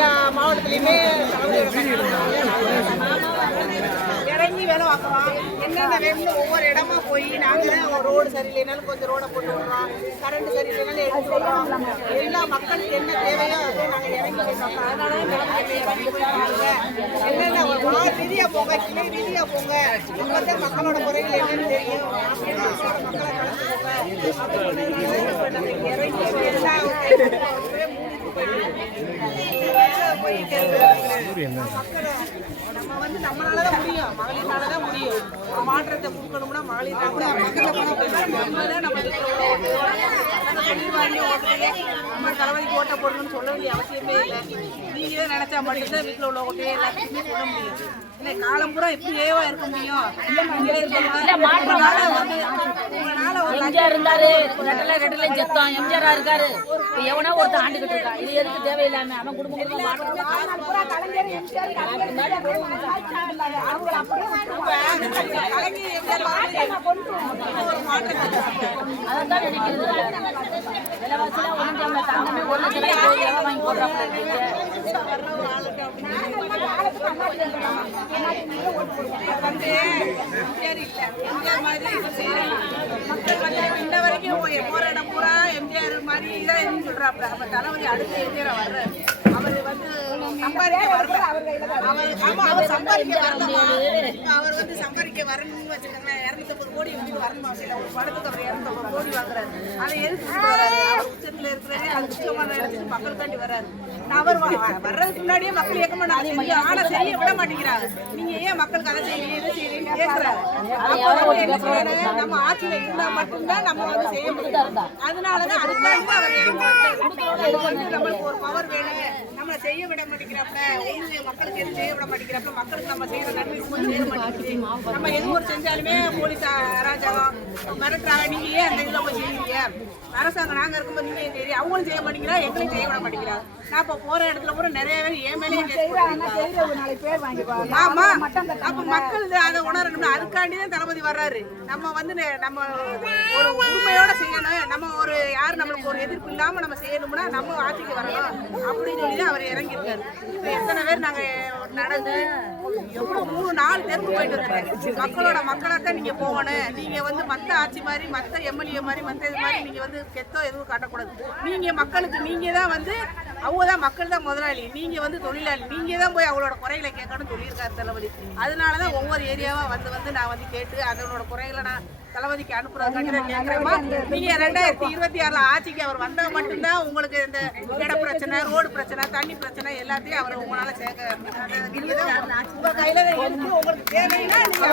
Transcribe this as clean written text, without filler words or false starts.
எல்லா மாவட்டத்துலையுமே இறங்கி வேலை பார்க்குறோம். என்னென்ன வேணும்னு ஒவ்வொரு இடமா போய் நாங்கள் ரோடு சரியில்லைனாலும் கொஞ்சம் ரோடை போட்டு விடுறோம், கரண்ட் சரியில்லைனாலும் எடுத்து விடுறோம். எல்லா மக்களுக்கு என்ன தேவையோ அதை நாங்கள் இறங்கி போயிடுறோம். அதனால என்னென்ன ரீதியாக போங்க, கிளை ரீதியாக போங்க, அப்போ மக்களோட குறைகள் என்னென்னு தெரியும். மக்களை கலந்து போங்க இறங்கி எல்லா நம்ம வந்து நம்மளாலதான் முடியும், மகளிர்னாலதான் முடியும். மாற்றத்தை கொடுக்கணும்னா மகளிர் நம்ம தலைவலிக்கு ஓட்ட போடணும்னு சொல்ல வேண்டிய அவசியமே இல்லை. நீங்களே நினைச்சா மட்டும்தான் வீட்டில் உள்ள ஓட்டையே எல்லாத்துக்குமே சொல்ல முடியும். இல்லை காலம் பூரா இப்படியேவா இருக்க முடியும்? எம்ஜிஆர் இருந்தாரு, ரெட்டல செத்தோம். எம்ஜிஆர் இருக்காரு, எவனா ஒருத்தர் ஆண்டுகிட்டு இருக்கா. இது எதுக்கு தேவையில்லாம அவன் குடும்பம் அதான் நினைக்கிறது. விலைவாசியில ஒன்றும் தங்கமே ஒரு லட்சம் வாங்கி போடுறாங்க. இன்ன வரைக்கும் போற இடம் பூரா எம்ஜிஆர் மாதிரி தான் சொல்றாப்ல. அப்ப தளபதி அடுத்த எம்ஜிஆர் வர்றாரு. அவர் வந்து சம்பாதிக்க வரல, அவர் சம்பாதிக்க வரலமா, அவர் வந்து சம்பாதிக்க வரணும்னு வச்சுக்கோங்களேன். 250 கோடி வரணும் அவசியம். ஒரு படத்துக்கு அவர் 250 கோடி வாங்குறாரு. அதை எதுக்கு வர்றாரு? அவர் உச்சத்துல இருக்கிறாரு, அது முக்கியமான இடத்துக்கு மக்களுக்காண்டி வர்றாரு. அவர் வர்றதுக்கு முன்னாடியே மக்கள் இயக்க மாட்டாங்க, ஆனா செய்ய விட மாட்டேங்கிறாங்க. நீங்க ஏன் மக்களுக்கு அதை செய்யணும் எதை செய்யணும்னு கேட்கிறாரு. அப்ப என்ன சொல்றாரு? நம்ம ஆட்சியில இருந்தா மட்டும்தான் நம்ம வந்து செய்ய முடியும். அதனாலதான் அதுக்காண்டி அவர் நம்மளுக்கு ஒரு பவர் வேணும். நம்மளை செய்ய விட மாட்டேங்கிறாப்ல, மக்களுக்கு எதுவும் செய்ய விட மாட்டேங்கிறாப்ல, மக்களுக்கு நம்ம செய்யற நன்மை ரொம்ப செய்ய மாட்டேங்குது. நம்ம எது ஒரு செஞ்சாலுமே போலீஸ் அராஜகம் மிரட்டுறாங்க. நீங்க ஏன் அந்த இதுல போய் செய்வீங்க? அரசாங்கம் நாங்க இருக்கும்போது நீங்க ஏன் செய்ய, அவங்களும் செய்ய மாட்டேங்கிறா, எங்களையும் செய்ய விட மாட்டேங்கிறா. நான் இப்ப போற இடத்துல கூட நிறைய பேர் என் மேலேயும் ஆமா. அப்ப மக்கள் அதை உணரணும்னா அதுக்காண்டிதான் தளபதி வர்றாரு. நம்ம வந்து நம்ம ஒரு உண்மையோட செய்யணும். நம்ம ஒரு யார் நம்மளுக்கு ஒரு எதிர்ப்பு இல்லாம நம்ம செய்யணும்னா நம்ம ஆட்சிக்கு வரணும் அப்படின்னு சொல்லிதான் அவர் இறங்கியிருக்காரு. இப்ப எத்தனை பேர் நாங்க நடந்து எவ்வளவு 3-4 தெருக்கு போயிட்டு இருக்கோம். மக்களாத்தான் நீங்க போகணும். நீங்க வந்து மத்த ஆட்சி மாதிரி, மத்த எம்எல்ஏ மாதிரி, மத்த இது மாதிரி நீங்க வந்து கெத்தோ எதுவும் காட்டக்கூடாது. நீங்க மக்களுக்கு நீங்க தான் வந்து அவங்கதான் மக்கள் தான் முதலாளி, நீங்க வந்து தொழிலாளி. நீங்க தான் போய் அவங்களோட குறைகளை கேட்கணும்னு சொல்லியிருக்காரு தளபதி. அதனாலதான் ஒவ்வொரு ஏரியாவா வந்து நான் வந்து கேட்டு அதனோட குறைகளை நான் தளபதிக்கு அனுப்புறதுக்காண்டி தான் கேட்கிறேமா. நீங்க 2026 ஆட்சிக்கு அவர் வந்தா மட்டும்தான் உங்களுக்கு இந்த இட பிரச்சனை, ரோடு பிரச்சனை, தண்ணி பிரச்சனை எல்லாத்தையும் அவர் உங்களால சேர்க்க உங்க கையில தான் இருக்கு. உங்களுக்கு தேவைன்னா நீங்க